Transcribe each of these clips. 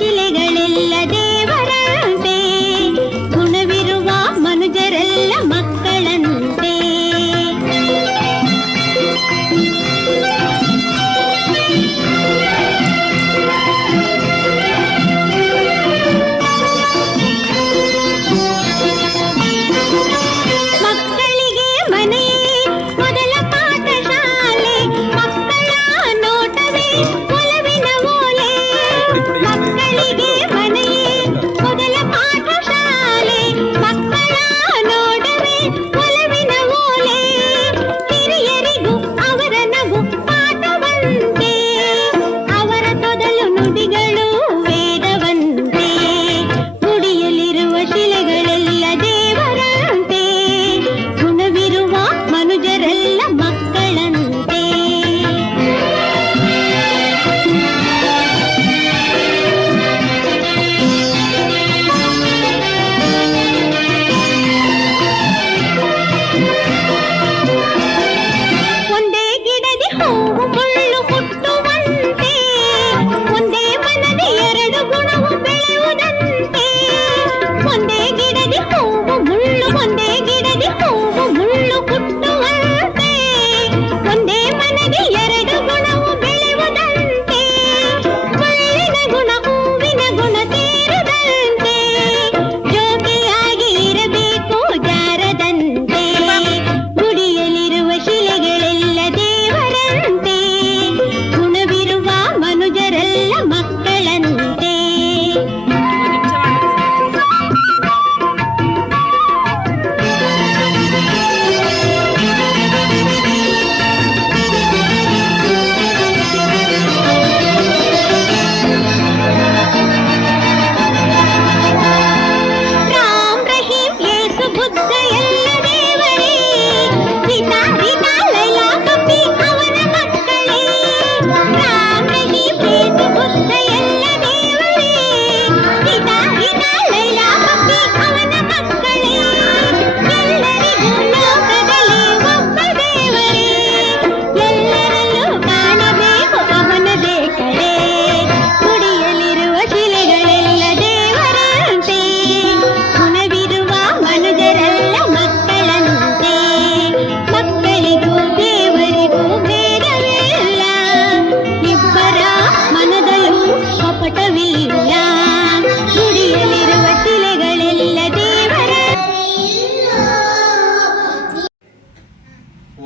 ಶಿಲೆಗಳೆಲ್ಲ ದೇವರಂತೆ, ಗುಣವಿರುವ ಮನುಜರೆಲ್ಲ ಮಕ್ಕಳಂತೆ.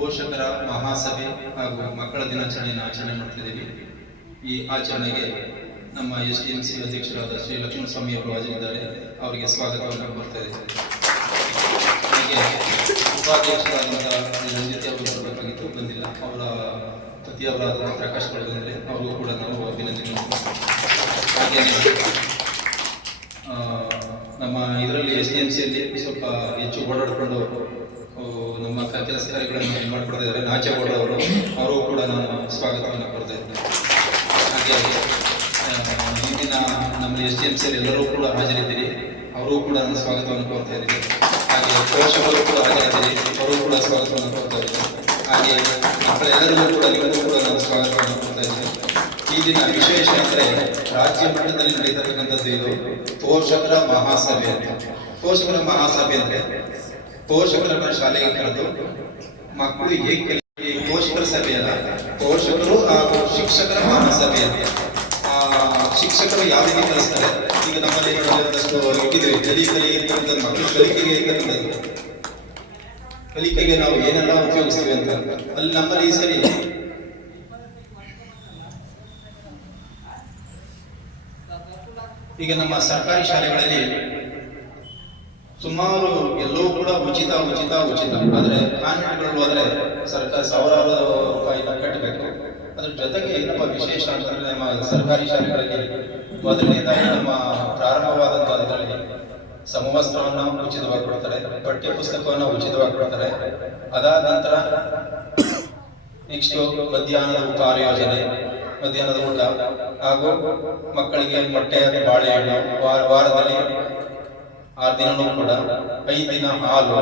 ಪೋಷಕರ ಮಹಾಸಭೆ ಹಾಗೂ ಮಕ್ಕಳ ದಿನಾಚರಣೆಯನ್ನು ಆಚರಣೆ ಮಾಡ್ತಿದ್ದೀವಿ. ಈ ಆಚರಣೆಗೆ ನಮ್ಮ SDMC ಅಧ್ಯಕ್ಷರಾದ ಶ್ರೀ ಲಕ್ಷ್ಮಣಸ್ವಾಮಿ ಅವರು ಹಾಜರಿದ್ದಾರೆ. ಅವರಿಗೆ ಸ್ವಾಗತವನ್ನು ಕೋರ್ತಾ ಇದ್ದೇವೆ. ಹೀಗೆ ಉಪಾಧ್ಯಕ್ಷರಾದಂತಹ ರಂಜಿತ್ ಅವರು ಬರಬೇಕಾಗಿತ್ತು, ಬಂದಿಲ್ಲ. ಅವರ ಪತಿಯವರಾದ ಪ್ರಕಾಶ್ ಅವರು ಬಂದರೆ ಅವ್ರಿಗೂ ಕೂಡ ನಾವು ಅಭಿನಂದನೆ. ಹಾಗೆಯೇ ನಮ್ಮ ಇದರಲ್ಲಿ SDMCಯಲ್ಲಿ ಸ್ವಲ್ಪ ಹೆಚ್ಚು ಓಡಾಡಿಕೊಂಡು ನಮ್ಮ ಕೆಲಸ ಕಾರ್ಯಗಳನ್ನು ಮಾಡ್ಕೊಡ್ತಾ ಇದ್ದಾರೆ ನಾಚೇಗೌಡ ಅವರು ಕೂಡ ನಾನು ಸ್ವಾಗತವನ್ನು ಕೊಡ್ತಾ ಇದ್ದೇನೆ. ಹಾಗೆ ಇಂದಿನ ನಮ್ಮ SDMCಯಲ್ಲಿ ಎಲ್ಲರೂ ಕೂಡ ಹಾಜರಿದ್ದೀರಿ, ಅವರು ಕೂಡ ನಾನು ಸ್ವಾಗತವನ್ನು ಕೋರ್ತಾ ಇದ್ದೀನಿ. ಹಾಗೆ ಪೋಷಕರು ಕೂಡ ಹಾಜರಿದ್ದೀರಿ, ಅವರು ಕೂಡ ಸ್ವಾಗತವನ್ನು ಕೋರ್ತಾ ಇದ್ದಾರೆ. ಹಾಗೆ ಮಕ್ಕಳೆಲ್ಲರಿಗೂ ಕೂಡ ನಿಮಗೂ ಕೂಡ ನಾನು ಸ್ವಾಗತವನ್ನು ಕೊಡ್ತಾ ಇದ್ದೇನೆ. ಈ ದಿನ ವಿಶೇಷ ಅಂದರೆ ರಾಜ್ಯ ಮಟ್ಟದಲ್ಲಿ ನಡೀತಕ್ಕಂಥದ್ದು ಇದು ಪೋಷಕರ ಮಹಾಸಭೆ ಅಂತ. ಪೋಷಕರ ಮಹಾಸಭೆ ಅಂದರೆ ಪೋಷಕರನ್ನ ಶಾಲೆಗೆ ಕರೆದು ಮಕ್ಕಳು ಹೇಗೆ ಪೋಷಕರ ಸಭೆ ಅಲ್ಲ, ಪೋಷಕರು ಹಾಗೂ ಶಿಕ್ಷಕರ ಮಹಾಸಭೆ ಅಂತ. ಶಿಕ್ಷಕರು ಯಾವ ರೀತಿ ಕಲಿಸ್ತಾರೆ, ಈಗ ನಮ್ಮಲ್ಲಿ ಇಟ್ಟಿದ್ದೇವೆ ಮಕ್ಕಳು ಕಲಿಕೆಗೆ ನಾವು ಏನೆಲ್ಲ ಉಪಯೋಗಿಸ್ತೀವಿ ಅಂತ. ಅಲ್ಲಿ ನಮ್ಮಲ್ಲಿ ಈ ಸರಿ ಈಗ ನಮ್ಮ ಸರ್ಕಾರಿ ಶಾಲೆಗಳಲ್ಲಿ ಸುಮಾರು ಎಲ್ಲವೂ ಕೂಡ ಉಚಿತ ಉಚಿತ ಉಚಿತ. ಆದರೆ ಕಾನ್ವೆಂಟ್ಗಳಲ್ಲಿ ಹೋದರೆ ಸರ್ಕಾರ ಸಾವಿರಾರು ರೂಪಾಯಿ ಕಟ್ಟಬೇಕು. ಅದ್ರ ಜೊತೆಗೆ ಏನಪ್ಪ ವಿಶೇಷ ಅಂತಂದ್ರೆ ನಮ್ಮ ಸರ್ಕಾರಿ ಶಾಲೆಗಳಲ್ಲಿ ಮೊದಲನೇದಾಗಿ ನಮ್ಮ ಪ್ರಾರಂಭವಾದಂಥದ್ರಲ್ಲಿ ಸಮವಸ್ತ್ರವನ್ನು ಉಚಿತವಾಗಿ ಕೊಡ್ತಾರೆ, ಪಠ್ಯ ಪುಸ್ತಕವನ್ನು ಉಚಿತವಾಗಿ ಕೊಡ್ತಾರೆ. ಅದಾದ ನಂತರ ನೆಕ್ಸ್ಟ್ ಮಧ್ಯಾಹ್ನದ ಉಪಹಾರ ಯೋಜನೆ, ಮಧ್ಯಾಹ್ನದ ಊಟ ಹಾಗೂ ಮಕ್ಕಳಿಗೆ ಮೊಟ್ಟೆ ಬಾಳೆಹಣ್ಣು ವಾರದಲ್ಲಿ 6 ದಿನನೂ ಕೂಡ 5 ದಿನ ಹಾಲು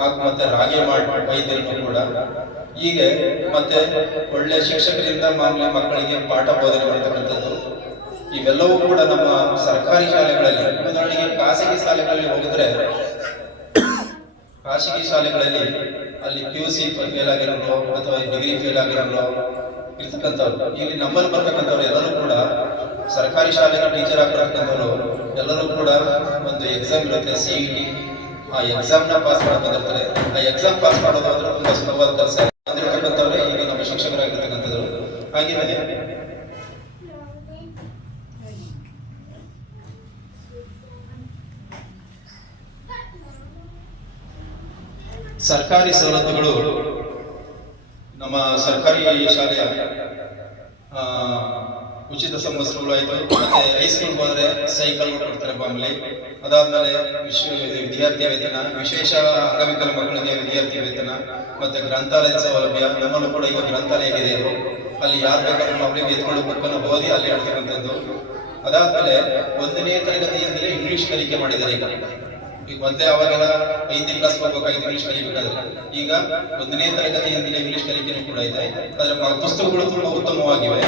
ಹಾಗೂ ಮತ್ತೆ ರಾಗಿ ಮಾಡಿ 5 ದಿನನೂ ಕೂಡ. ಹೀಗೆ ಮತ್ತೆ ಒಳ್ಳೆ ಶಿಕ್ಷಕರಿಂದ ಮಾಮೂಲಿ ಮಕ್ಕಳಿಗೆ ಪಾಠ ಬೋಧನೆ ಮಾಡತಕ್ಕಂಥದ್ದು. ಇವೆಲ್ಲವೂ ಕೂಡ ನಮ್ಮ ಸರ್ಕಾರಿ ಶಾಲೆಗಳಲ್ಲಿ, ಉದಾಹರಣೆಗೆ ಖಾಸಗಿ ಶಾಲೆಗಳಲ್ಲಿ ಹೋಗಿದ್ರೆ, ಖಾಸಗಿ ಶಾಲೆಗಳಲ್ಲಿ ಅಲ್ಲಿ PUC ಫೇಲ್ ಆಗಿರೋರು ಅಥವಾ ಡಿಗ್ರಿ ಫೇಲ್ ಆಗಿರೋರು ಇರ್ತಕ್ಕಂಥವ್ರು, ಇಲ್ಲಿ ನಮ್ಮಲ್ಲಿ ಬರ್ತಕ್ಕಂಥವ್ರು ಎಲ್ಲರೂ ಕೂಡ ಸರ್ಕಾರಿ ಶಾಲೆಗೆ ಟೀಚರ್ ಆಗಿರ್ತಕ್ಕಂಥವ್ರು ಎಲ್ಲರೂ ಕೂಡ ಒಂದು ಎಕ್ಸಾಮ್ ಇರುತ್ತೆ, CET. ಆ ಎಕ್ಸಾಮ್ನ ಪಾಸ್ ಮಾಡಿ ಬಂದಿರ್ತಾರೆ. ಆ ಎಕ್ಸಾಮ್ ಪಾಸ್ ಮಾಡೋದು ಅಂದ್ರೆ ತುಂಬಾ ಸುಲಭವಾದ ಕೆಲಸ. ಅಂದಿರ್ತಕ್ಕಂಥವ್ರೆ ಈಗ ನಮ್ಮ ಶಿಕ್ಷಕರಾಗಿರ್ತಕ್ಕಂಥದ್ದು. ಹಾಗೆಯೇ ಸರ್ಕಾರಿ ಸವಲತ್ತುಗಳು ನಮ್ಮ ಸರ್ಕಾರಿ ಶಾಲೆಯ ಉಚಿತ ಸಮವಸ್ತ್ರಗಳು ಆಯಿತು. ಮತ್ತೆ ಹೈಸ್ಕೂಲ್ಗೆ ಹೋದ್ರೆ ಸೈಕಲ್ ಕೊಡ್ತಾರೆ ಮಾಮೂಲಿ. ಅದಾದ್ಮೇಲೆ ವಿದ್ಯಾರ್ಥಿ ವೇತನ, ವಿಶೇಷ ಅಂಗವಿಕಲ ಮಕ್ಕಳಿಗೆ ವಿದ್ಯಾರ್ಥಿ ವೇತನ, ಮತ್ತೆ ಗ್ರಂಥಾಲಯ ಸೌಲಭ್ಯ. ನಮ್ಮಲ್ಲೂ ಕೂಡ ಈಗ ಗ್ರಂಥಾಲಯ ಇದೆ, ಅಲ್ಲಿ ಯಾರು ಬೇಕಾದ್ರೂ ಮಕ್ಕಳಿಗೆ ಎತ್ಕೊಂಡು ಬುಕ್ಕನ್ನು ಓದಿ ಅಲ್ಲಿ ಹೇಳ್ತಕ್ಕಂಥದ್ದು. ಅದಾದ್ಮೇಲೆ 1ನೇ ತರಗತಿಯಿಂದಲೇ ಇಂಗ್ಲಿಷ್ ಕಲಿಕೆ ಮಾಡಿದ್ದಾರೆ. ಈಗ ಮೊದಲೇ ಅವಾಗೆಲ್ಲ 5ನೇ ಕ್ಲಾಸ್ ಹೋಗ್ಬೇಕಾಗಿತ್ತು ಇಂಗ್ಲಿಷ್ ಕಲಿಬೇಕಾದ್ರೆ, ಈಗ 1ನೇ ತರಗತಿಯಿಂದಲೇ ಇಂಗ್ಲಿಷ್ ಕಲಿಕೆನೂ ಕೂಡ ಇದೆ. ಅದರ ಪುಸ್ತಕಗಳು ತುಂಬಾ ಉತ್ತಮವಾಗಿವೆ.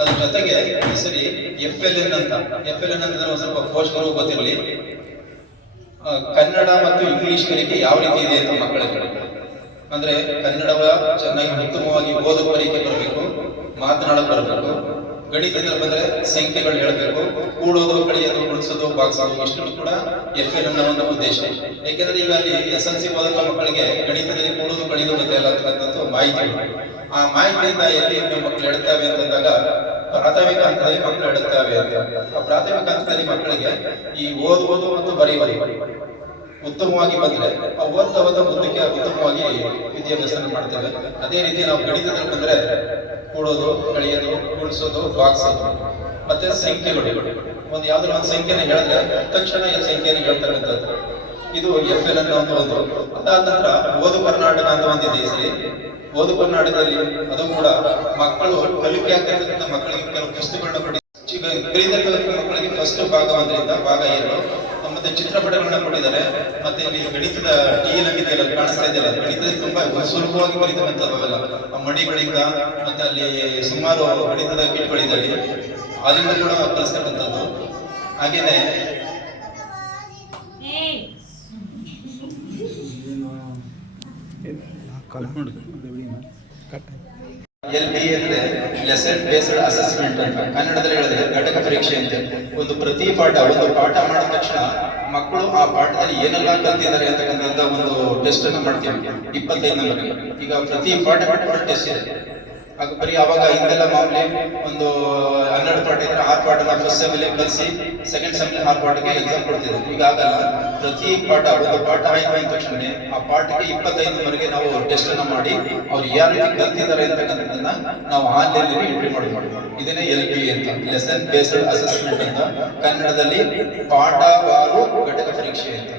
ಅದ್ರ ಜೊತೆಗೆ ಈ ಸರಿ FLN ಅಂತ, FLN ಅಂತಂದ್ರೆ ಒಂದು ಸ್ವಲ್ಪ ಪೋಷಕರು ಗೊತ್ತಿರಲಿ, ಕನ್ನಡ ಮತ್ತು ಇಂಗ್ಲಿಷ್ ಕಲಿಕೆ ಯಾವ ರೀತಿ ಇದೆ ಅಂತ ಮಕ್ಕಳಿಗೆ. ಅಂದ್ರೆ ಕನ್ನಡವ ಚೆನ್ನಾಗಿ ಉತ್ತಮವಾಗಿ ಓದೋ ಪರೀಕ್ಷೆ ಬರಬೇಕು, ಮಾತನಾಡೋದು ಬರಬೇಕು, ಗಣಿತದಲ್ಲಿ ಬಂದ್ರೆ ಸಂಖ್ಯೆಗಳು ಹೇಳಬೇಕು, ಕೂಡೋದು, ಕಳಿಯೋದು, ಗುಣಿಸೋದು, ಭಾಗಿಸೋದು, ಇಷ್ಟು ಕೂಡ FLN ಒಂದು ಉದ್ದೇಶ. ಯಾಕೆಂದ್ರೆ ಈಗ ಅಲ್ಲಿ SLC ಓದಂತ ಮಕ್ಕಳಿಗೆ ಗಣಿತದಲ್ಲಿ ಕೂಡೋದು, ಕಳಿಯೋದು ಗೊತ್ತಿಲ್ಲ ಅಂತಕ್ಕಂಥ ಮಾಹಿತಿ. ಆ ಮಾಹಿತಿಯಿಂದ ಎಲ್ಲಿ ಮಕ್ಕಳು ಹೇಳ್ತವೆ ಅಂತಂದಾಗ ಪ್ರಾಥಮಿಕ ಹಂತದಲ್ಲಿ ಮಕ್ಕಳು ಹೇಳ್ತವೆ ಅಂತ. ಆ ಪ್ರಾಥಮಿಕ ಹಂತದಲ್ಲಿ ಮಕ್ಕಳಿಗೆ ಈ ಓದುವುದು ಮತ್ತು ಬರೆಯುವುದು ಉತ್ತಮವಾಗಿ ಬಂದ್ರೆ ಆ ಓದ್ತಾ ಮುಂದಕ್ಕೆ ಉತ್ತಮವಾಗಿ ವಿದ್ಯಾಭ್ಯಾಸ ಮಾಡ್ತೇವೆ. ಅದೇ ರೀತಿ ನಾವು ಗಣಿತದಲ್ಲಿ ಬಂದ್ರೆ ಕೂಡೋದು, ಕಳಿಯೋದು, ಗುಣಿಸೋದು, ಭಾಗಿಸೋದು, ಮತ್ತೆ ಸಂಖ್ಯೆಗಳು. ಒಂದು ಯಾವ್ದಾದ್ರು ಒಂದು ಸಂಖ್ಯೆನ ಹೇಳಿದ್ರೆ ತಕ್ಷಣ ಈ ಸಂಖ್ಯೆಯನ್ನು ಹೇಳ್ತಕ್ಕಂಥದ್ದು, ಇದು FLN ಅಂತ ಒಂದು. ಅದಾದ ನಂತರ ಓದು ಕರ್ನಾಟಕ ಅಂತ ಒಂದಿದೆ ಈ ಸರಿ. ಓದು ಕರ್ನಾಟಕದಲ್ಲಿ ಅದು ಕೂಡ ಮಕ್ಕಳು ಕಲಿಕೆ ಆಗ್ತಕ್ಕಂಥ ಮಕ್ಕಳಿಗೆ ಕೆಲವು ಪುಸ್ತಕಗಳನ್ನ ಕೊಡಿ. ಮಕ್ಕಳಿಗೆ ಫಸ್ಟ್ ಭಾಗ 1ರಿಂದ ಭಾಗ 2 ಮತ್ತೆ ಚಿತ್ರಪಟಗಳನ್ನ ಕೊಟ್ಟಿದ್ದಾರೆ. ಮತ್ತೆ ಇಲ್ಲಿ ಗಣಿತದ TLM ಇದೆಯಲ್ಲ, ಕಾಣಿಸ್ತಾ ಇದೆಯಲ್ಲ, ಗಣಿತದಲ್ಲಿ ತುಂಬಾ ಸುಲಭವಾಗಿ ಕಲಿತಕ್ಕಂಥವೆಲ್ಲ ಮಣಿಗಳಿಂದ, ಮತ್ತೆ ಅಲ್ಲಿ ಸುಮಾರು ಗಣಿತದ ಕಿಟ್ಗಳಿದೆ, ಅದರಿಂದ ಕೂಡ ಕಲಿಸ್ತಕ್ಕಂಥದ್ದು. ಹಾಗೇನೆ LBA ಅಂದ್ರೆ ಲೆಸನ್ ಬೇಸ್ಡ್ ಅಸೆಸ್ಮೆಂಟ್ ಅಂತ, ಕನ್ನಡದಲ್ಲಿ ಹೇಳಿದ್ರೆ ಘಟಕ ಪರೀಕ್ಷೆ ಅಂತ. ಒಂದು ಪ್ರತಿ ಪಾಠ ಮಾಡಿದ ತಕ್ಷಣ ಮಕ್ಕಳು ಆ ಪಾಠದಲ್ಲಿ ಏನೆಲ್ಲ ಕಲ್ತಿದ್ದಾರೆ ಅಂತಕ್ಕಂಥ ಒಂದು ಟೆಸ್ಟ್ ಅನ್ನು ಮಾಡ್ತೀವಿ 25 ನಂಬರ್ಗೆ. ಈಗ ಪ್ರತಿ ಪಾಠ ಟೆಸ್ಟ್ ಇದೆ. ಆಗ ಬರೀ ಅವಾಗ ಹಿಂದೆಲ್ಲ ಮಾಮೂಲಿ ಒಂದು 12 ಪಾಠ ಇದ್ರೆ 6 ಪಾಠನ ಫಸ್ಟ್ ಸೆಮ್ಲಿ ಕಲಿಸಿ ಸೆಕೆಂಡ್ ಸೆಮ್ಲಿ 6 ಪಾಠಕ್ಕೆ ಎಕ್ಸಾಮ್ ಕೊಡ್ತಿದ್ರು. ಈಗ ಆಗಲ್ಲ, ಪ್ರತಿ ಪಾಠ ಒಂದು ಪಾಠ ಆಯ್ತು ಅಂದ ತಕ್ಷಣ ಆ ಪಾಠಕ್ಕೆ 25 ನಂಬರ್ಗೆ ನಾವು ಟೆಸ್ಟ್ ಅನ್ನು ಮಾಡಿ ಅವ್ರು ಯಾವ ರೀತಿ ಕಲ್ತಿದ್ದಾರೆ ಅಂತಕ್ಕಂಥದ್ದನ್ನ ನಾವು ಆನ್ಲೈನ್ ಎಂಟ್ರಿ ಮಾಡಿ. ಇದನ್ನೇ LBA ಅಂತ, ಲೆಸನ್ ಬೇಸ್ಡ್ ಅಸೆಸ್ಮೆಂಟ್ ಅಂತ, ಕನ್ನಡದಲ್ಲಿ ಪಾಠವಾರು ಘಟಕ ಪರೀಕ್ಷೆ ಅಂತ.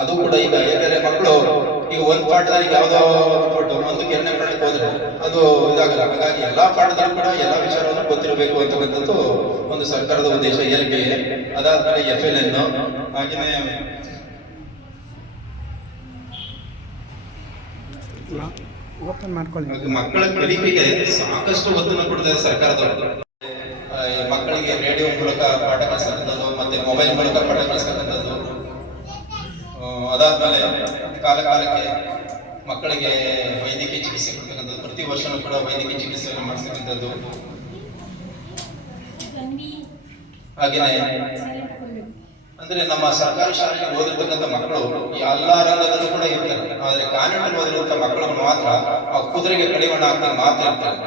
ಅದು ಕೂಡ ಈಗ ಯಾಕಂದ್ರೆ ಮಕ್ಕಳು ಈಗ ಒಂದು ಪಾಠದಲ್ಲಿ ಯಾವ್ದೋ ಕೊಟ್ಟು ಒಂದಕ್ಕೆ 2ನೇ ಪಾಠಕ್ಕೆ ಹೋದ್ರೆ ಅದು ಇದಾಗಲ್ಲ. ಹಾಗಾಗಿ ಎಲ್ಲಾ ಪಾಠದಲ್ಲೂ ಕೂಡ ಎಲ್ಲಾ ವಿಚಾರವನ್ನು ಗೊತ್ತಿರಬೇಕು ಅಂತಕ್ಕಂಥದ್ದು ಒಂದು ಸರ್ಕಾರದ ಉದ್ದೇಶ LBA. ಅದಾದ್ಮೇಲೆ FLN. ಹಾಗೆಯೇ ಮಕ್ಕಳ ಕಲಿಕೆಗೆ ಸಾಕಷ್ಟು ಒತ್ತನ್ನು ಕೊಡ್ತಾರೆ ಸರ್ಕಾರದವರು. ಮಕ್ಕಳಿಗೆ ರೇಡಿಯೋ ಮೂಲಕ ಪಾಠ ಕಲಿಸ್ತಕ್ಕಂಥದ್ದು, ಮತ್ತೆ ಮೊಬೈಲ್ ಮೂಲಕ ಪಾಠ ಕಲಿಸ್ತಕ್ಕಂಥದ್ದು. ಅದಾದ್ಮೇಲೆ ಕಾಲಕ್ಕೆ ಮಕ್ಕಳಿಗೆ ವೈದ್ಯಕೀಯ ಚಿಕಿತ್ಸೆ ಕೊಡ್ತಕ್ಕಂಥದ್ದು, ಪ್ರತಿ ವರ್ಷನೂ ಕೂಡ ವೈದ್ಯಕೀಯ ಚಿಕಿತ್ಸೆಯನ್ನು ಮಾಡಿಸ್ತಕ್ಕಂಥದ್ದು. ಹಾಗೇನೆ ಅಂದ್ರೆ ನಮ್ಮ ಸರ್ಕಾರಿ ಶಾಲೆಗೆ ಓದಿರ್ತಕ್ಕಂಥ ಮಕ್ಕಳು ಎಲ್ಲಾ ರಂಗದಲ್ಲೂ ಕೂಡ ಇರ್ತಾರೆ. ಆದ್ರೆ ಕಾನ್ವೆಂಟ್ ಓದಿರುವಂತ ಮಕ್ಕಳು ಮಾತ್ರ ಆ ಕುದುರೆಗೆ ಕಡಿವಾಣ ಹಾಕಿ ಮಾತ್ರ ಇರ್ತಾರೆ.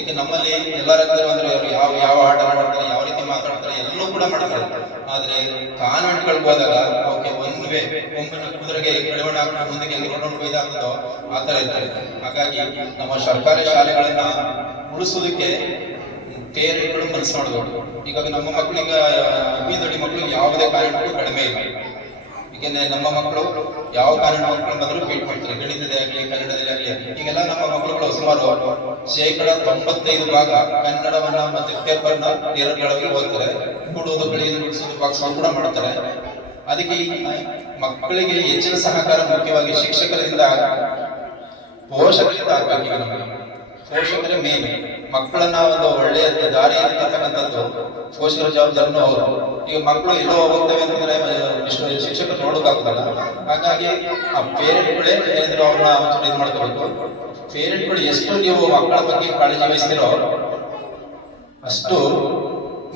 ಈಗ ನಮ್ಮಲ್ಲಿ ಎಲ್ಲ ರಂಗದಲ್ಲಿ ಅಂದ್ರೆ ಅವರು ಯಾವ ಆಟ ಮಾಡ್ತಾರೆ, ಯಾವ ರೀತಿ ಮಾತಾಡ್ತಾರೆ, ಎಲ್ಲವೂ ಕೂಡ ಮಾಡ್ತಾರೆ. ಆದ್ರೆ ಕಾನ್ವೆಂಟ್ಗಳಿಗೆ ಹೋದಾಗ ಅವಕ್ಕೆ ಒಮ್ಮೆ ಕುದುರೆಗೆ ಕಡಿವಾಣ ಹಾಕಿ ಮುಂದಕ್ಕೆ ಹೆಂಗೆ ಕೊಯ್ದಾಗ್ತದೋ ಆ ತರ ಇರ್ತಾರೆ. ಹಾಗಾಗಿ ನಮ್ಮ ಸರ್ಕಾರಿ ಶಾಲೆಗಳನ್ನ ಉಳಿಸೋದಕ್ಕೆ ಪೇರೆಂಟ್ಗಳು ಮನಸ್ಸು ಮಾಡಬೇಕು. ಈಗ ನಮ್ಮ ಮಕ್ಕಳಿಗೆ ಬೀದಡಿ ಮಕ್ಕಳಿಗೆ ಯಾವುದೇ ಕಾನ್ವೆಂಟ್ ಕಡಿಮೆ ಇಲ್ಲ. ಏಕೆಂದ್ರೆ ನಮ್ಮ ಮಕ್ಕಳು ಯಾವ ಕಾನ್ವೆಂಟ್ ಮಕ್ಕಳು ಬಂದರೂ ಭೇಟಿ ಮಾಡ್ತಾರೆ, ಗಣಿತದೇ ಆಗಲಿ ಕನ್ನಡದಲ್ಲಿ ಆಗಲಿ. ಈಗೆಲ್ಲ ನಮ್ಮ ಮಕ್ಕಳುಗಳು ಸುಮಾರು 95% ಕನ್ನಡವನ್ನ ಮತ್ತೆ ಪೇಪರ್ನ ನೇರವಾಗಿ ಓದ್ತಾರೆ, ಕೂಡೋದು, ಕಳಿಯೋದು, ಬಿಡಿಸೋದು, ಬಾಕ್ಸೋದು ಕೂಡ ಮಾಡ್ತಾರೆ. ಅದಕ್ಕೆ ಈ ಮಕ್ಕಳಿಗೆ ಹೆಚ್ಚಿನ ಸಹಕಾರ ಮುಖ್ಯವಾಗಿ ಶಿಕ್ಷಕರಿಂದ, ಪೋಷಕರಿಂದ ಆಗ್ಬೇಕು. ಈಗ ನಮಗೆ ಪೋಷಕರೇ ಮೇನ್. ಮಕ್ಕಳನ್ನ ಒಂದು ಒಳ್ಳೆಯ ದಾರಿಯಲ್ಲಿ ತರ್ತಕ್ಕಂಥದ್ದು ಪೋಷಕರ ಜವಾಬ್ದಾರಿನೂ ಹೌದು. ಈಗ ಮಕ್ಕಳು ಎಲ್ಲೋ ಹೋಗ್ತವೆ ಅಂತಂದ್ರೆ ಶಿಕ್ಷಕರು ನೋಡೋಕ್ಕಾಗುದಿಲ್ಲ. ಹಾಗಾಗಿ ಆ ಪೇರೆಂಟ್ಗಳೇ ಏನಿದ್ರು ಅವ್ರನ್ನ ಒಂಚೂರು ಇದು ಮಾಡ್ಕೋಬೇಕು. ಪೇರೆಂಟ್ಗಳು ಎಷ್ಟು ನೀವು ಮಕ್ಕಳ ಬಗ್ಗೆ ಕಾಳಜಿ ವಹಿಸ್ತಿರೋ ಅಷ್ಟು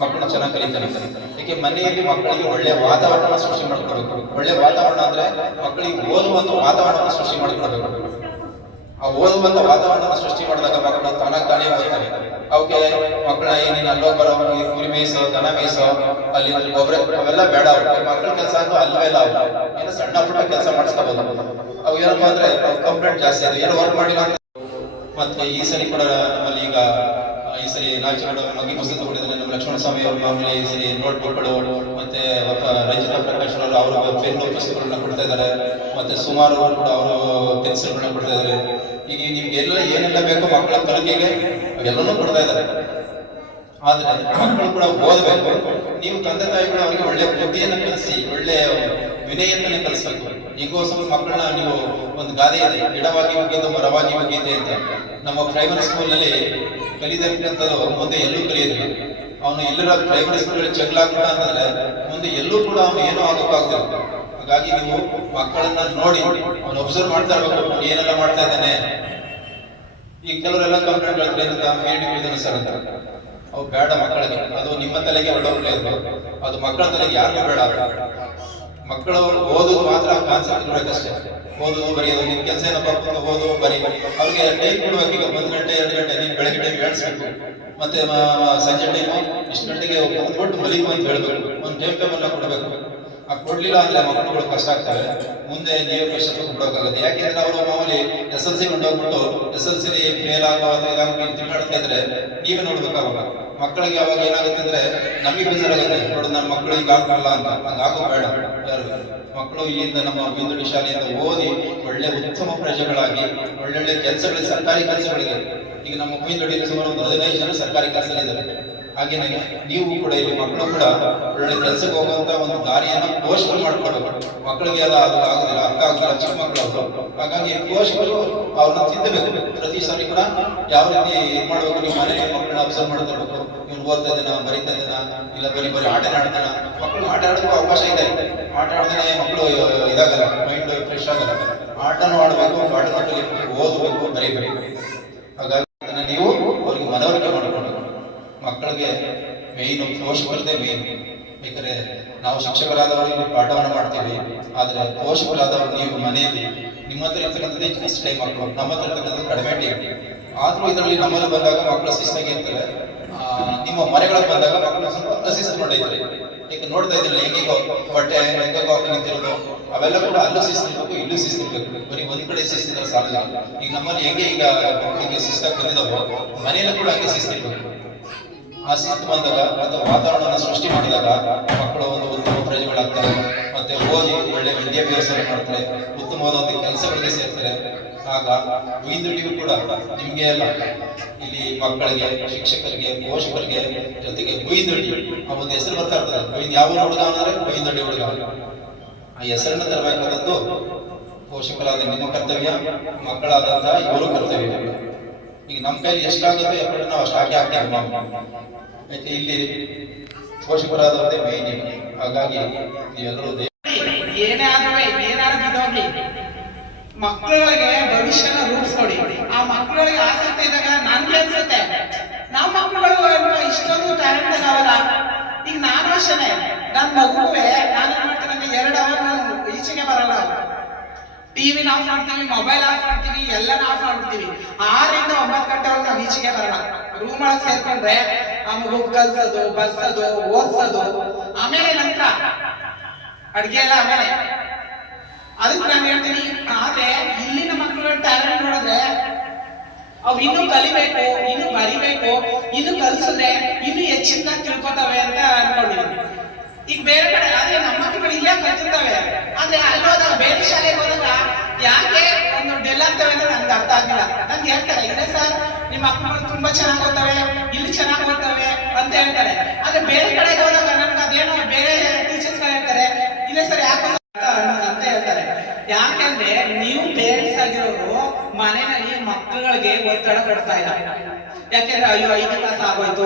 ಮಕ್ಕಳು ಚೆನ್ನಾಗಿ ಕಲಿತಾರೆ. ಏಕೆ ಮನೆಯಲ್ಲಿ ಮಕ್ಕಳಿಗೆ ಒಳ್ಳೆಯ ವಾತಾವರಣ ಸೃಷ್ಟಿ ಮಾಡ್ಕೊಳ್ಬೇಕು. ಒಳ್ಳೆ ವಾತಾವರಣ ಅಂದ್ರೆ ಮಕ್ಕಳಿಗೆ ಓದುವಂತ ವಾತಾವರಣ ಸೃಷ್ಟಿ ಮಾಡ್ಕೊಳ್ಬೇಕು. ಆ ಓದುವಂತ ವಾತಾವರಣ ಸೃಷ್ಟಿ ಮಾಡಿದಾಗ ಮಕ್ಕಳು ತಾನೇ ಓದ್ತವೆ. ಅವಕ್ಕೆ ಮಕ್ಕಳ ಏನೇನು ಅಲ್ಲೋ ಬರೋ ಕುರಿ ಮೇಯಿಸೋ, ದನ ಮೇಯಿಸೋ, ಅಲ್ಲಿ ಗೊಬ್ಬರ ಅವೆಲ್ಲ ಬೇಡ. ಮಕ್ಕಳ ಕೆಲಸ ಅಂತೂ ಅಲ್ಲವೇ ಇಲ್ಲ. ಏನೋ ಸಣ್ಣ ಪುಟ್ಟ ಕೆಲಸ ಮಾಡಿಸ್ಕೋಬಹುದು. ಅವು ಏನಪ್ಪ ಅಂದ್ರೆ ಕಂಪ್ಲೇಂಟ್ ಜಾಸ್ತಿ ಅದು ಏನು ವರ್ಕ್ ಮಾಡಿಲ್ಲ ಅಂತ. ಮತ್ತೆ ಈ ಸರಿ ಕೂಡ ನಮ್ಮಲ್ಲಿ ಈಗ ಈ ಸರಿ ನಾಲ್ಕು ಮಗಿ ಪುಸ್ತಕ ತಗೊಂಡಿದ್ದಾರೆ. ನಮ್ಮ ಲಕ್ಷ್ಮಣ ಸ್ವಾಮಿ ಅವರು ಮಾಮೂಲಿ ಈ ಸರಿ ನೋಟ್ಬುಕ್ಗಳು ಮತ್ತೆ ರಂಜಿತಾ ಪ್ರಕಾಶ್ ಅವರು ಪೆನ್ನು ಪುಸ್ತಕಗಳನ್ನ ಕೊಡ್ತಾ ಇದ್ದಾರೆ. ಮತ್ತೆ ಸುಮಾರು ಅವರು ಕೂಡ ಅವರು ಪೆನ್ಸಿಲ್ಗಳನ್ನ ಕೊಡ್ತಾ ಇದ್ದಾರೆ. ಈಗ ನಿಮ್ಗೆಲ್ಲ ಏನೆಲ್ಲ ಬೇಕೋ ಮಕ್ಕಳ ಕಲಿಕೆಗೆ ಎಲ್ಲನೂ ಕೊಡ್ತಾ ಇದ್ದಾರೆ. ಆದ್ರೆ ಮಕ್ಕಳು ಕೂಡ ಓದಬೇಕು. ನೀವು ತಂದೆ ತಾಯಿಗಳು ಅವರಿಗೆ ಒಳ್ಳೆ ಬುದ್ಧಿಯನ್ನ ಕಲಿಸಿ, ಒಳ್ಳೆ ವಿನಯತನ ಕಲಿಸ್ಬೇಕು. ಈಗೋಸ್ಕರ ಮಕ್ಕಳನ್ನ ನೀವು ಒಂದು ಗಾದೆ ಇದೆ, ಗಿಡವಾಗಿ ಮುಗಿದು ಮರವಾಗಿ ಮುಗಿದೆ ಅಂತ. ನಮ್ಮ ಪ್ರೈಮರಿ ಸ್ಕೂಲ್ ನಲ್ಲಿ ಕಲಿತಕ್ಕಂಥದ್ದು ಮುಂದೆ ಎಲ್ಲೂ ಕಲಿಯೋದಿಲ್ಲ. ಅವನು ಎಲ್ಲರ ಪ್ರೈಮರಿ ಸ್ಕೂಲ್ ಜಗ್ಲಾಗ್ಬಿಟ್ಟ ಅಂತಂದ್ರೆ ಮುಂದೆ ಎಲ್ಲೂ ಕೂಡ ಅವನು ಏನೂ ಆಗೋಕ್ಕಾಗುದಿಲ್ಲ. ಹಾಗಾಗಿ ನೀವು ಮಕ್ಕಳನ್ನ ನೋಡಿ ಅವನು ಅಬ್ಸರ್ವ್ ಮಾಡ್ತಾ ಇರ್ಬೇಕು, ಏನೆಲ್ಲ ಮಾಡ್ತಾ ಇದ್ದಾನೆ. ಈಗ ಕೆಲವರೆಲ್ಲ ಕಂಪ್ಲೇಂಟ್ ಹೇಳ್ತಾರೆ ಏನಂತ ಸರ್ ಅಂತ. ಅವು ಬೇಡ ಮಕ್ಕಳಿಗೆ. ಅದು ನಿಮ್ಮ ತಲೆಗೆ ಹೊರಡೋಗ್ಲೇ ಇರ್ಬೋದು. ಅದು ಮಕ್ಕಳ ತಲೆಗೆ ಯಾರಿಗೂ ಬೇಡ. ಮಕ್ಕಳು ಓದೋದು ಮಾತ್ರ ಕಾನ್ಸೆಪ್ಟ್ ಇರ್ಬೇಕಷ್ಟೇ. ಓದೋದು ಬರೆಯೋದು ನಿನ್ ಕೆಲಸ ಏನಪ್ಪ ಓದು ಬರೀ. ಅವ್ರಿಗೆ ಟೈಮ್ ಕೊಡ್ಬೇಕು. ಈಗ 1 ಗಂಟೆ 2 ಗಂಟೆ ನೀನು ಬೆಳಗ್ಗೆ ಟೈಮ್ ಹೇಳಿಸ್ಬೇಕು. ಮತ್ತೆ ಸಂಜೆ ಟೈಮು ಇಷ್ಟು ಗಂಟೆಗೆ ಓದ್ಬಿಟ್ಟು ಮಲಿಕು ಅಂತ ಹೇಳ್ಬೇಕು. ಒಂದು ಟೈಮ್ ಟೇಬಲ್ ಕೊಡ್ಬೇಕು. ಆ ಕೊಡ್ಲಿಲ್ಲ ಅಂದ್ರೆ ಮಕ್ಕಳುಗಳು ಕಷ್ಟ ಆಗ್ತವೆ. ಮುಂದೆ ನೀವು ಕಷ್ಟ ಕೊಡೋಕ್ಕಾಗುತ್ತೆ. ಯಾಕೆಂದ್ರೆ ಅವರು ಮಾಮೂಲಿ SLC ಕೊಂಡೋಗ್ಬಿಟ್ಟು SLC ಫೇಲ್ ಆಗೋ ಇದಾಗಿ ತಿರುಗಾಡ್ತಾ ಇದ್ರೆ ನೀವೇ ನೋಡ್ಬೇಕಾವಾಗ ಮಕ್ಕಳಿಗೆ ಅವಾಗ ಏನಾಗುತ್ತೆ ಅಂದ್ರೆ ನಮಗೆ ಬೇಜಾರಾಗುತ್ತೆ. ನೋಡು ನನ್ನ ಮಕ್ಕಳು ಈಗ ಆಗಲ್ಲ ಅಂತ. ಹಂಗಾಗೋ ಬೇಡ. ಯಾರು ಮಕ್ಕಳು ಇಲ್ಲಿಂದ ನಮ್ಮ ಬಿಂದುಡಿ ಶಾಲೆಯಿಂದ ಓದಿ ಒಳ್ಳೆ ಉತ್ತಮ ಪ್ರಜೆಗಳಾಗಿ ಒಳ್ಳೊಳ್ಳೆ ಕೆಲಸಗಳಿಗೆ, ಸರ್ಕಾರಿ ಕೆಲಸಗಳಿಗೆ. ಈಗ ನಮ್ಮ ಬಿಂದುಡಿಯಲ್ಲಿ ಸುಮಾರು 15 ಜನ ಸರ್ಕಾರಿ ಕೆಲಸದಲ್ಲಿದ್ದಾರೆ. ಹಾಗೇನೆ ನೀವು ಕೂಡ ಇಲ್ಲಿ ಮಕ್ಕಳು ಕೂಡ ಒಳ್ಳೆ ಕೆಲಸಕ್ಕೆ ಹೋಗುವಂತ ಒಂದು ದಾರಿಯನ್ನ ಪೋಷಕರು ಮಾಡ್ಕೊಳ್ಬೇಕು. ಮಕ್ಕಳಿಗೆ ಅದು ಆಗುದಿಲ್ಲ, ಅರ್ಥ ಆಗುದಿಲ್ಲ, ಚಿಕ್ಕ ಮಕ್ಕಳು ಅವರು. ಹಾಗಾಗಿ ಪೋಷಕರು ಅವ್ರನ್ನ ತಿದ್ದಬೇಕು. ಪ್ರತಿ ಸಾರಿ ಕೂಡ ಯಾವ ರೀತಿ ಇದು ಮಾಡ್ಬೇಕು. ನೀವು ಮನೆಯಲ್ಲಿ ಮಕ್ಕಳನ್ನ ಅಬ್ಸರ್ವ್ ಮಾಡ್ತಾ ಇರ್ಬೇಕು. ಇವ್ನು ಓದ್ತಾ ಇದ್ದಾನ, ಬರೀತಾ ಇದ್ದಾನ, ಇಲ್ಲ ಬರೀ ಆಟ ಆಡ್ತಾನ. ಮಕ್ಕಳು ಆಟ ಆಡೋಕ್ಕೂ ಅವಕಾಶ ಇದೆ. ಆಟ ಆಡ್ತಾನೆ ಮಕ್ಕಳು ಇದಾಗಲ್ಲ, ಮೈಂಡ್ ಫ್ರೆಶ್ ಆಗಲ್ಲ. ಆಟನೂ ಆಡ್ಬೇಕು, ಆಟನೂ ಕಲಿಬೇಕು, ಓದಬೇಕು, ಬರೀಬೇಕು. ಹಾಗಾಗಿ ನೀವು ಅವ್ರಿಗೆ ಮನವರಿಕೆ ಮಾಡ್ಕೊಂಡು ಮಕ್ಕಳಿಗೆ ಮೇಯ್ನು ಪೋಷಕರದೇ ಮೇಯ್ನು. ಬೇಕಾದ್ರೆ ನಾವು ಶಿಕ್ಷಕರಾದವರು ಇಲ್ಲಿ ಪಾಠವನ್ನು ಮಾಡ್ತೀವಿ. ಆದ್ರೆ ಪೋಷಕರಾದವರು ನೀವು ಮನೆಯಲ್ಲಿ ನಿಮ್ಮ ಹತ್ರ ಇರ್ತಕ್ಕಂಥದ್ದೇ ಜಾಸ್ತಿ ಟೈಮ್ ಮಕ್ಕಳು, ನಮ್ಮ ಹತ್ರ ಇರ್ತಕ್ಕಂಥದ್ದು ಕಡಿಮೆ ಟೈಮ್. ಆದ್ರೂ ಇದರಲ್ಲಿ ನಮ್ಮಲ್ಲಿ ಬಂದಾಗ ಮಕ್ಕಳು ಶಿಸ್ತಾಗಿ ಇರ್ತವೆ. ನಿಮ್ಮ ಮನೆಗಳಿಗೆ ಬಂದಾಗ ಮಕ್ಕಳು ಸ್ವಲ್ಪ ಅಸಿಸ್ಟ್ ಮಾಡಿದ್ದಾರೆ. ಈಗ ನೋಡ್ತಾ ಇದ್ದಿಲ್ಲ ಹೆಂಗೋ ಬಟ್ಟೆ ಹೆಂಗೋ ನಿಂತಿರೋದು ಅವೆಲ್ಲ ಕೂಡ ಅಲ್ಲೂ ಶಿಸ್ತಿರ್ಬೇಕು, ಇಲ್ಲೂ ಶಿಸ್ತಿರ್ಬೇಕು. ಬರೀ ಒಂದ್ ಕಡೆ ಶಿಸ್ತಿದ್ರೆ ಸಾಲಲ್ಲ. ಈಗ ನಮ್ಮಲ್ಲಿ ಹೆಂಗೆ ಈಗ ಮಕ್ಕಳಿಗೆ ಶಿಸ್ತಾಗಿ ಬಂದಿದ್ದಾವೋ ಮನೆಯಲ್ಲೂ ಕೂಡ ಹಂಗೆ ಶಿಸ್ತಿರ್ಬೇಕು. ಆ ಶಿಸ್ತು ಬಂದಾಗ ಮತ್ತು ವಾತಾವರಣವನ್ನು ಸೃಷ್ಟಿ ಮಾಡಿದಾಗ ಮಕ್ಕಳು ಒಂದು ಉತ್ತಮ ಪ್ರಜೆಗಳಾಗ್ತಾರೆ. ಮತ್ತೆ ಓದಿ ಒಳ್ಳೆ ವಿದ್ಯಾಭ್ಯಾಸ ಮಾಡ್ತಾರೆ, ಉತ್ತಮವಾದ ಒಂದು ಕೆಲಸಗಳಿಗೆ ಸೇರ್ತಾರೆ. ಆಗ ಬೈಂದುಡಿಯು ಕೂಡ ನಿಮ್ಗೆ ಅಲ್ಲ, ಇಲ್ಲಿ ಮಕ್ಕಳಿಗೆ, ಶಿಕ್ಷಕರಿಗೆ, ಪೋಷಕರಿಗೆ ಜೊತೆಗೆ ಬೈಂದುಡಿ ಆ ಒಂದು ಹೆಸರು ಬರ್ತಾ ಇರ್ತದೆ. ಯಾವ ಹುಡುಗ ಅಂದ್ರೆ ಬೈಂದುಡಿ ಹುಡುಗ. ಆ ಹೆಸರನ್ನ ತರಬೇಕಾದದ್ದು ಪೋಷಕರಾದ ನಿಮ್ಮ ಕರ್ತವ್ಯ, ಮಕ್ಕಳಾದಂತಹ ಇವರು ಕರ್ತವ್ಯ. ಈಗ ನಮ್ಮ ಕೈಲಿ ಎಷ್ಟಾಗುತ್ತೆ ಎಫರ್ಟ್ ನಾವು ಅಷ್ಟು ಹಾಕಿ ಹಾಕ್ತೇವೆ ನಾವು. ಯಾಕೆ ಇಲ್ಲಿ ಪೋಷಕರಾದವರೇ ಮೇನ್. ಹಾಗಾಗಿ ನೀವೆಲ್ಲರೂ ಏನಾದ್ರೂ ಮಕ್ಕಳಿಗೆ ಭವಿಷ್ಯನ ರೂಪಿಸ್ಕೊಡಿ. ಆ ಮಕ್ಕಳಿಗೆ ಆಸಕ್ತಿ ಇದ್ದಾಗ ನನ್ಗೆ ಅನ್ಸುತ್ತೆ ನಮ್ಮ ಮಕ್ಕಳು ಇಷ್ಟೊಂದು ಟ್ಯಾಲೆಂಟ್ ಇದಾವಲ್ಲ. ಈಗ ನಾನು ಅಷ್ಟೇ ನನ್ನ ಮಗುವೆ ನಾನೇನ್ ಮಾಡ್ತೀನಿ, 2 ಅವರ್ ನಾನು ಈಚೆಗೆ ಬರಲ್ಲ. ಟಿವಿನ ಆಫ್ ಮಾಡ್ತೀವಿ, ಮೊಬೈಲ್ ಆಫ್ ಮಾಡ್ತೀವಿ, ಎಲ್ಲನ ಆಫ್ ಮಾಡ್ತೀವಿ. 6 ರಿಂದ 9 ಗಂಟೆವರೆಗೂ ನಾವು ಈಚೆಗೆ ಬರಲ್ಲ. ರೂಮ್ ಒಳಗೆ ಸೇರ್ಕೊಂಡ್ರೆ ಆ ಮಗು ಕಲ್ಸೋದು, ಬರ್ಸೋದು, ಓದ್ಸೋದು, ಆಮೇಲೆ ನಂತರ ಅಡ್ಗೆ ಎಲ್ಲ ಆಮೇಲೆ. ಅದಕ್ಕೆ ನಾನು ಹೇಳ್ತೀನಿ. ಆದ್ರೆ ಇಲ್ಲಿನ ಮಕ್ಕಳ ಟ್ಯಾಲೆಂಟ್ ನೋಡಿದ್ರೆ ಅವು ಇನ್ನೂ ಕಲಿಬೇಕು, ಇನ್ನು ಬರಿಬೇಕು, ಇನ್ನು ಕಲ್ಸಿದ್ರೆ ಇನ್ನು ಹೆಚ್ಚಿನ ತಿಳ್ಕೊತವೆ ಅಂತ ಅನ್ಕೊಂಡಿದ್ದೀನಿ. ಈಗ ಬೇರೆ ಕಡೆ ಆದ್ರೆ ನಮ್ಮ ಮಕ್ಕಳು ಇಲ್ಲೇ ಕಲ್ತಿರ್ತವೆ. ಆದ್ರೆ ಅಲ್ಲೋದಾಗ ಬೇರೆ ಶಾಲೆಗೆ ಹೋದಾಗ ಯಾಕೆ ಒಂದು ಡೆಲ್ ಆಗ್ತವೆ ಅಂತ ನನ್ಗೆ ಅರ್ಥ ಆಗಿಲ್ಲ. ನನ್ಗೆ ಹೇಳ್ತಾರೆ, ಇಲ್ಲ ಸರ್ ನಿಮ್ಮ ಮಕ್ಕಳು ತುಂಬಾ ಚೆನ್ನಾಗಿ ಓದ್ತವೆ, ಇಲ್ಲಿ ಚೆನ್ನಾಗಿ ಓದ್ತವೆ ಅಂತ ಹೇಳ್ತಾರೆ. ಆದ್ರೆ ಬೇರೆ ಕಡೆಗೆ ಹೋದಾಗ ನನ್ಗೆ ಅದೇನೋ ಬೇರೆ ಟೀಚರ್ಸ್ ಹೇಳ್ತಾರೆ, ಇಲ್ಲ ಸರ್ ಯಾಕೆ ಅಂತ ಹೇಳ್ತಾರೆ. ಯಾಕೆಂದ್ರೆ ನೀವು ಪೇರೆಂಟ್ಸ್ ಆಗಿರೋರು ಮನೆಯಲ್ಲಿ ಮಕ್ಕಳಿಗೆ ಒತ್ತಡ ಕೊಡ್ತಾ ಇಲ್ಲ. ಯಾಕೆಂದ್ರೆ ಅಯ್ಯೋ 5 ಕ್ಲಾಸ್ ಆಗೋಯ್ತು,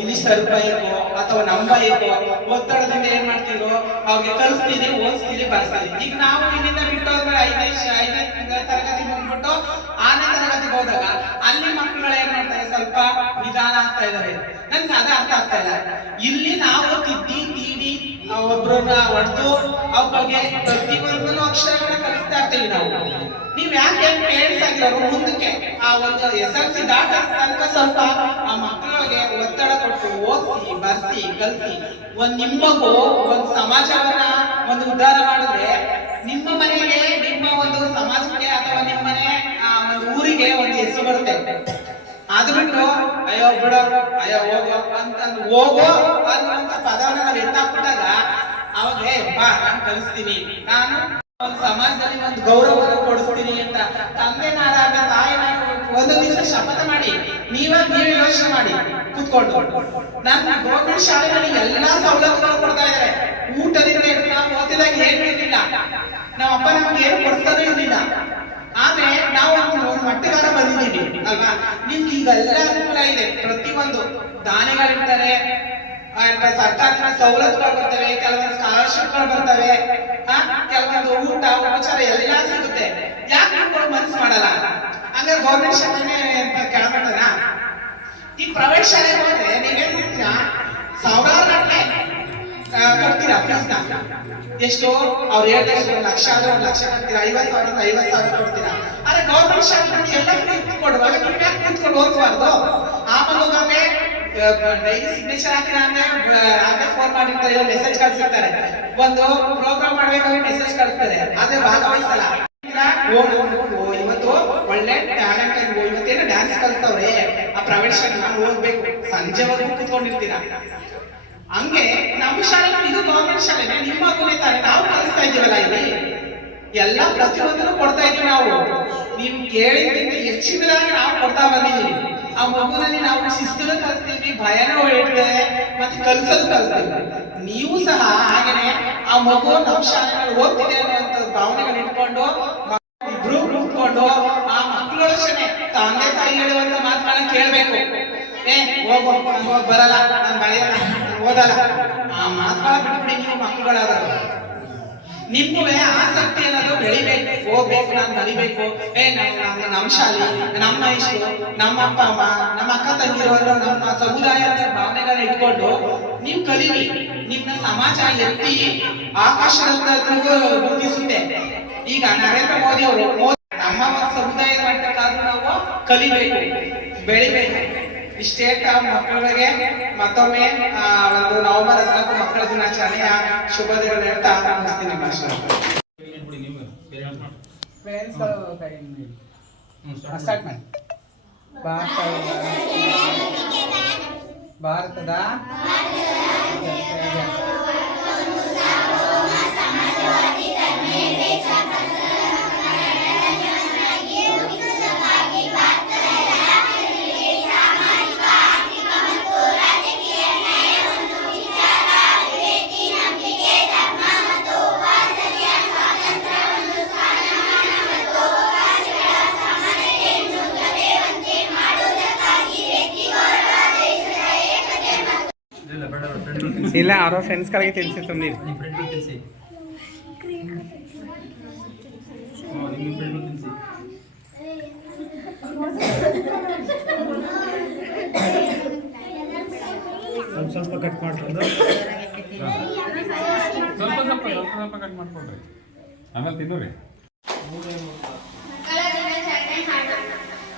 ಇಲ್ಲಿ ಸರ್ ಬೈಕೋ ಅಥವಾ ನಮ್ಮ ಬೈಕೋ ಒತ್ತಡದಿಂದ ಏನ್ ಮಾಡ್ತಿರೋ ಅವ್ರಿಗೆ ಕಲಿಸ್ತೀರಿ, ಓದಿಸ್ತೀರಿ, ಬರ್ಸ್ತೀರಿ. ಈಗ ನಾವು ಇಲ್ಲಿಂದ ಬಿಟ್ಟು ಹೋದ್ಮೇಲೆ 5ನೇ ತರಗತಿ ಬಂದ್ಬಿಟ್ಟು 6ನೇ ತರಗತಿಗೆ ಹೋದಾಗ ಅಲ್ಲಿ ಮಕ್ಕಳುಗಳು ಏನ್ ಮಾಡ್ತಾರೆ, ಸ್ವಲ್ಪ ನಿಧಾನ ಆಗ್ತಾ ಇದಾರೆ. ನನ್ಗೆ ಅದ ಅರ್ಥ ಆಗ್ತಾ ಇಲ್ಲ. ಇಲ್ಲಿ ನಾವು ತಿದ್ದಿ ತೀಡಿ ಒಬ್ರನ್ನ ಹೊಡೆದು ಅವ್ರಿಗೆ ಪ್ರತಿಯೊಂದು ಅಕ್ಷರಗಳನ್ನ ಕಲಿಸ್ತಾ ಇರ್ತೀವಿ ನಾವು. ನೀವ್ ಯಾಕೆ ಕೇಳಿಸಾಗಿರೋ ಮುಂದಕ್ಕೆ ಆ ಒಂದು SLC ದಾಟ ತನಕ ಸ್ವಲ್ಪ ಆ ಮಕ್ಕಳಿಗೆ ಒತ್ತಡ ಕೊಟ್ಟು ಓದಿಸಿ, ಬರ್ಸಿ, ಕಲಿಸಿ ನಿಮ್ಮಗೂ ಒಂದು ಸಮಾಜವನ್ನ ಒಂದು ಉದ್ಧಾರ ಮಾಡಿದ್ರೆ ನಿಮ್ಮ ಮನೆಗೆ, ನಿಮ್ಮ ಒಂದು ಸಮಾಜಕ್ಕೆ ಅಥವಾ ನಿಮ್ಮ ಮನೆ ಒಂದು ಊರಿಗೆ ಒಂದು ಹೆಸರು ಬರುತ್ತೆ. ಅದು ಬಿಟ್ಟು ಅಯ್ಯೋ ಬಿಡೋ, ಅಯ್ಯೋ ಹೋಗೋ ಅಂತಂದು ಹೋಗೋ ಅನ್ನುವಂತ ಪದವನ್ನ ನಾವು ಎತ್ತಾಕ್ಬಿಟ್ಟಾಗ ಅವಾಗ ಬಾ ನಾನು ಕಲಿಸ್ತೀನಿ, ನಾನು ಒಂದು ಸಮಾಜದಲ್ಲಿ ಒಂದು ಗೌರವವನ್ನು ಕೊಡಿಸ್ತೀನಿ ಅಂತ ತಂದೆನಾರಾಗ ತಾಯಿನಾಗ ಒಂದು ದಿವಸ ಶಪಥ ಮಾಡಿ ನೀವೇ ಯೋಚನೆ ಮಾಡಿ ಕೂತ್ಕೊಂಡು. ನನ್ನ ಗೌರ್ಮೆಂಟ್ ಶಾಲೆಯಲ್ಲಿ ಎಲ್ಲಾ ಸವಲತ್ತುಗಳು ಕೊಡ್ತಾ ಇದ್ದಾರೆ. ಊಟದಿಂದ ನಾವು ಓದಿದಾಗ ಏನು ಇರಲಿಲ್ಲ, ನಮ್ಮ ಅಪ್ಪ ನಮ್ಗೆ ಏನು ಕೊಡ್ತಾನೆ ಇರಲಿಲ್ಲ. ಆಮೇಲೆ ನಾವು ಒಂದು ಮಟ್ಟಗಾರ ಬಂದಿದ್ದೀವಿ ಅಲ್ವಾ. ನಿಮ್ಗೆ ಈಗೆಲ್ಲ ಅನುಕೂಲ ಇದೆ, ಪ್ರತಿಯೊಂದು ದಾನಿಗಳಿರ್ತಾರೆ, ಸರ್ಕಾರದ ಸವಲತ್ತುಗಳು ಬರ್ತವೆ, ಕೆಲವೊಂದು ಸ್ಕಾಲರ್ಶಿಪ್ಗಳು ಬರ್ತವೆ, ಕೆಲವೊಂದು ಊಟ ಉಪಚಾರ ಎಲ್ಲ ಸಿಗುತ್ತೆ. ಯಾಕೆ ನೀವು ಮನ್ಸು ಮಾಡಲ್ಲ? ಹಂಗಾರೆ ಗೌರ್ಮೆಂಟ್ ಶಾಲೆನೇ ಕೆಳಮಟ್ಟನ. ಈ ಪ್ರೈವೇಟ್ ಶಾಲೆಗೆ ಹೋದ್ರೆ ನೀವೇನ್ ಮಾಡ್ತೀರಾ, ಸಾವಿರಾರು ಗಟ್ಟಲೆ ಕಟ್ತೀರಾ ಫೀಸ್ನ. ಎಷ್ಟು ಅವ್ರು ಹೇಳಿದಷ್ಟು ಲಕ್ಷ ಆದ್ರೆ 1 ಲಕ್ಷ ಕಟ್ತೀರಾ, 50,000 ಕೊಡ್ತೀರಾ. ಆದ್ರೆ ಗೌರ್ಮೆಂಟ್ ಶಾಲೆ ಎಲ್ಲ ಫ್ರೀ ಕೊಡುವಾಗ ನೀವು ಯಾಕೆ ಕೂತ್ಕೊಂಡು ಓದಿಸಬಾರ್ದು? ಆ ಮಗುಗೆ ಡೈಲಿ ಸಿಗ್ನೇಚರ್ ಹಾಕಿರ ಅಂದ್ರೆ ಫೋನ್ ಮಾಡಿರ್ತಾರೆ, ಮೆಸೇಜ್ ಕಳ್ಸಿರ್ತಾರೆ. ಒಂದು ಪ್ರೋಗ್ರಾಮ್ ಮಾಡ್ಬೇಕಾದ್ರೆ ಮೆಸೇಜ್ ಕಳಿಸ್ತಾರೆ, ಆದ್ರೆ ಭಾಗವಹಿಸಲ್ಲ. ಇವತ್ತು ಒಳ್ಳೆ ಟ್ಯಾಲೆಂಟ್ ಆಗಿ ಇವತ್ತೇನು ಡ್ಯಾನ್ಸ್ ಕಲ್ತವ್ರೆ ಆ ಪ್ರೈವೇಟ್ ಶಾಲೆ, ನಾನು ಹೋಗ್ಬೇಕು, ಸಂಜೆವರೆಗೂ ಕೂತ್ಕೊಂಡಿರ್ತೀರಾ. ಹಂಗೆ ನಮ್ಮ ಶಾಲೆ ಇದು ಗೌರ್ಮೆಂಟ್ ಶಾಲೆನೆ, ನಿಮ್ಮ ಮಗುನೇ ತಾನೆ ನಾವು ಕಲಿಸ್ತಾ ಇದೀವಲ್ಲ. ಇಲ್ಲಿ ಎಲ್ಲ ಪ್ರತಿಯೊಂದನ್ನು ಕೊಡ್ತಾ ಇದೀವಿ ನಾವು. ನೀವು ಕೇಳಿದ್ದಕ್ಕೆ ಹೆಚ್ಚಿನದಾಗಿ ನಾವು ಕೊಡ್ತಾ ಬಂದಿದ್ದೀವಿ. ಆ ಮಗುನಲ್ಲಿ ನಾವು ಶಿಸ್ತನ್ನು ಕಲಿಸ್ತೀವಿ, ಭಯನೂ ಹೇಳ್ತೇವೆ, ಮತ್ತೆ ಕಲಿಸೋದು ಕಲಿಸ್ತೀವಿ. ನೀವು ಸಹ ಹಾಗೇನೆ ಆ ಮಗು ನಮ್ಮ ಶಾಲೆಗಳು ಓದ್ತಿದೆ ಅನ್ನುವಂಥ ಭಾವನೆಗಳು ಇಟ್ಕೊಂಡು ಇಬ್ರು ಕೂತ್ಕೊಂಡು ಆ ಮಕ್ಕಳು ತಂದೆ ತಾಯಿ ಹೇಳುವಂತ ಮಾತುಗಳನ್ನ ಕೇಳ್ಬೇಕು. ಹೋಗೋ ಬರಲ್ಲ, ನಾನು ಬರೆಯಲ್ಲ, ಓದಲ್ಲ, ಆ ಮಾತುಗಳ ಬಿಟ್ಬಿಡಿ. ನೀವು ಮಕ್ಕಳುಗಳಾದ ನಿಮ್ಮೂ ಆಸಕ್ತಿ ಅನ್ನೋದು ಬೆಳಿಬೇಕು, ಹೋಗ್ಬೇಕು, ನಾನು ಕಲಿಬೇಕು. ನಮ್ಮ ಶಾಲೆ, ನಮ್ಮ ಇಷ್ಟು, ನಮ್ಮ ಅಪ್ಪ ಅಮ್ಮ, ನಮ್ಮ ಅಕ್ಕ ತಂಗಿರೋರು, ನಮ್ಮ ಸಮುದಾಯ ಭಾವನೆಗಳನ್ನ ಇಟ್ಕೊಂಡು ನೀವು ಕಲೀರಿ. ನಿಮ್ಮ ಸಮಾಜ ಎತ್ತಿ ಆಕಾಶದವರೆಗೂ ಗುರುತಿಸುತ್ತೆ. ಈಗ ನರೇಂದ್ರ ಮೋದಿ ಅವರು ನಮ್ಮ ಒಂದು ಸಮುದಾಯದ ಮಟ್ಟಕ್ಕಾದ್ರೂ ನಾವು ಕಲಿಬೇಕು, ಬೆಳಿಬೇಕು. ಇಷ್ಟೇ ಮಕ್ಕಳಿಗೆ ಮತ್ತೊಮ್ಮೆ ಒಂದು ನವೆಂಬರ್ 14 ಮಕ್ಕಳ ದಿನಾಚರಣೆಯ ಶುಭದಿನ ಹೇಳ್ತಾ ಮುಗಿಸ್ತೀನಿ ಭಾಷಣ. ಭಾರತದ ಇಲ್ಲ ಅವರ ಫ್ರೆಂಡ್ಸ್ಗಳಿಗೆ ತಿಳಿಸಿ ಸುಮ್ಮನೆ ತಿಳಿಸಿ. ಸ್ವಲ್ಪ ಕಟ್ ಮಾಡ್ಕೊಂಡು ಸ್ವಲ್ಪ ಕಟ್ ಮಾಡ್ಕೊಳ್ರಿ, ಆಮೇಲೆ ತಿನ್ನೋರಿ.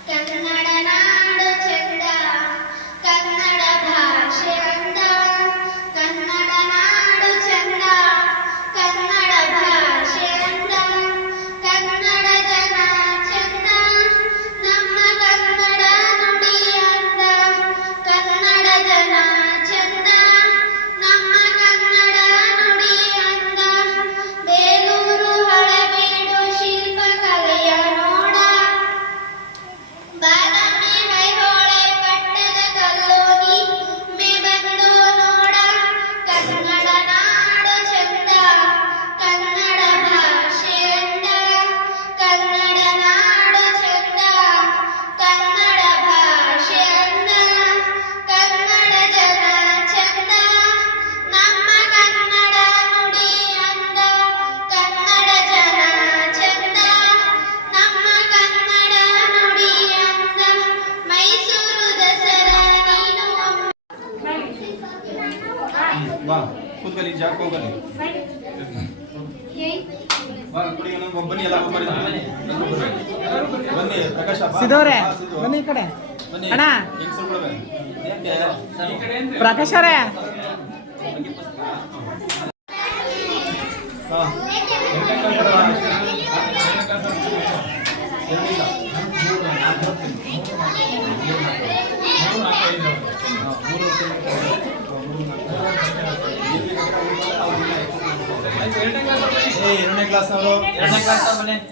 ಕನ್ನಡ ನಾಡು ಚಂದ, ಕನ್ನಡ ಭಾಷೆ ಅಂದ, ಕನ್ನಡ ನಾಡು ಚಂದ, ಕನ್ನಡ ಭಾಷೆ ಅಂದ, ಕನ್ನಡ ಜನ ಚಂದ, ನಮ್ಮ ಕನ್ನಡ ನುಡಿ ಅಂದ, ಕನ್ನಡ ಜನ ಚಂದ, ನಮ್ಮ ಕನ್ನಡ ನುಡಿ ಅಂದ, ಬೇಲೂರು ಹಳೆಬೀಡು ಬಾ ಕೂತ್ಕೊಳ್ಳಿ ಜಾಕ್ ಹೋಗಲಿ ಬಾ ಕುಡಿ ಬನ್ನಿ ಎಲ್ಲ ಬನ್ನಿ ಪ್ರಕಾಶ ಸಿದ್ದವ್ರೆ ಬನ್ನಿ ಈ ಕಡೆ ಬನ್ನಿ ಅಣ್ಣ ಪ್ರಕಾಶ್ ಅವರೇ ಎರಡನೇ ಕ್ಲಾಸ್ ಅವರು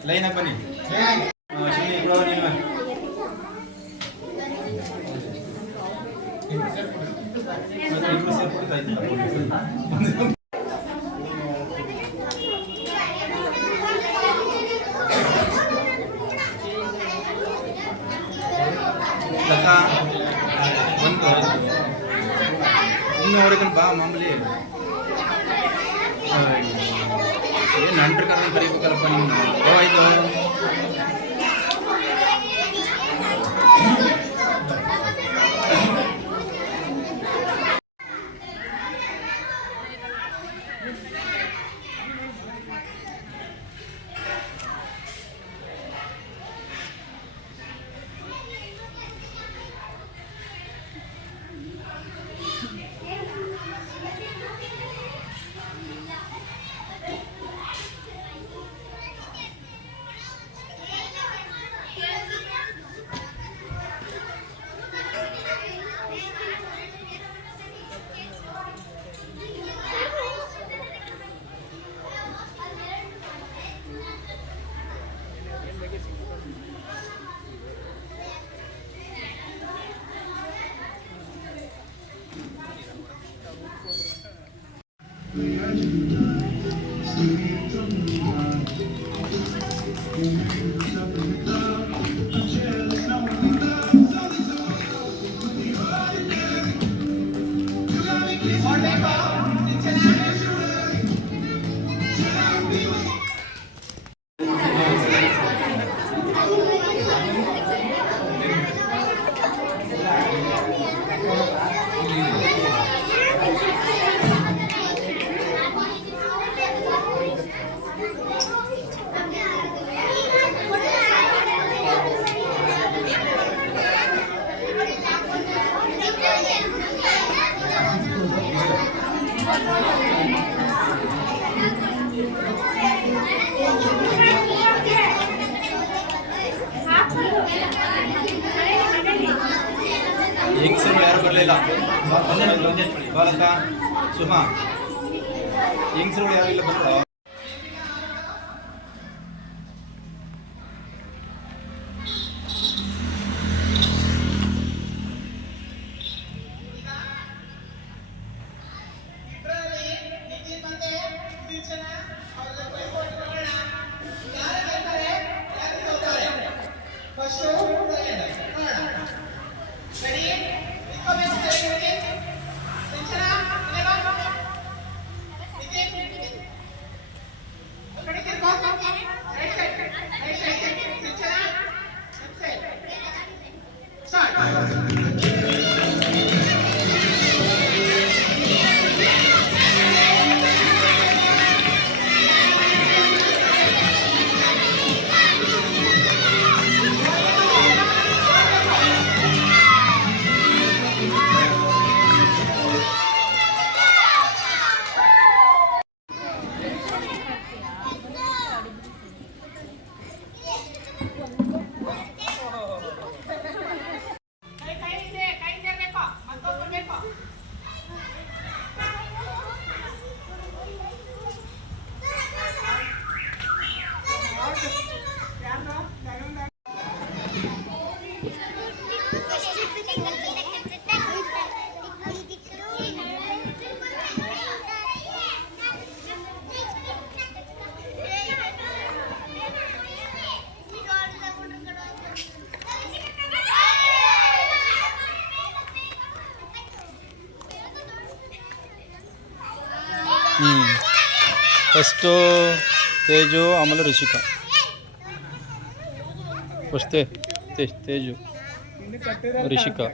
ಲೈನ್ ಆಗಿ ಬನ್ನಿ ಲತಾ ಒಂದು ಇನ್ನು ಅವ್ರಿಗೆ ಬಾ ಮಾಮೂಲಿ ಏನು ನಂಟ್ರ ಕರ್ಕೊಂಡು ಕರಿಬೇಕಲ್ಲಪ್ಪ ನಿಮ್ಗೆ ಆಯ್ತು ಹೆಂಗಸರು ಯಾರು ಬರಲಿಲ್ಲ ಬಾಲಕ ಸುಮಾ ಹೆಂಗಸರು ಯಾರು ಇಲ್ಲ ಬಂದ್ರು ಫಸ್ಟು ತೇಜು ಆಮೇಲೆ ಋಷಿಕಾ ಫಸ್ಟ್ ತೇಜು ಋಷಿಕಾ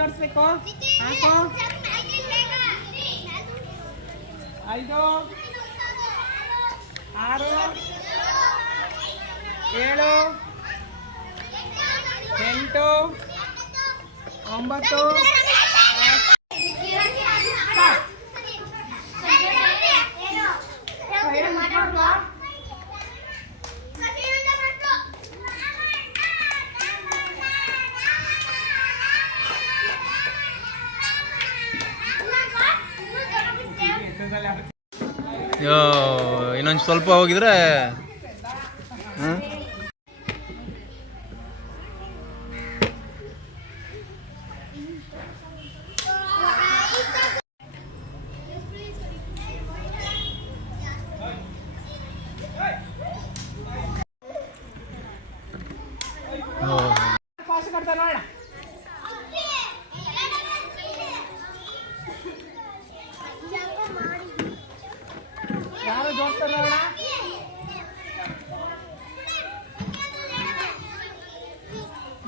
ಜೋಡಿಸ್ಬೇಕು. ಹಾಕು. 5 6 7 8 9 ಇನ್ನೊಂದು ಸ್ವಲ್ಪ ಹೋಗಿದ್ರೆ ಫಾಸ್ಟ್ ಮಾಡ್ತಾ ನೋಡ. ಯಾರು ಜೋಡಿಸ್ತಾರೆ ನೋಡ.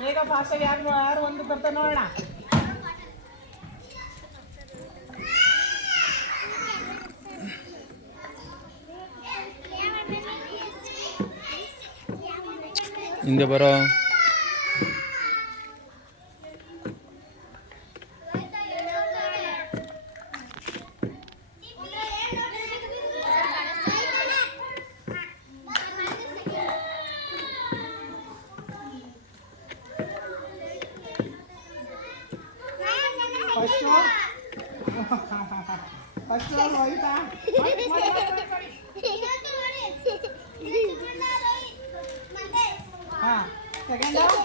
ಬೇಗ ಫಾಸ್ಟಾಗಿ ಯಾರು ಒಂದು ಬರ್ತಾರೆ ನೋಡೋಣ. ಹಿಂದೆ ಬರೋ. ಫಸ್ಟ್ ಹೋಯ್ತಾ. ಹಾಂ ಸೆಕೆಂಡು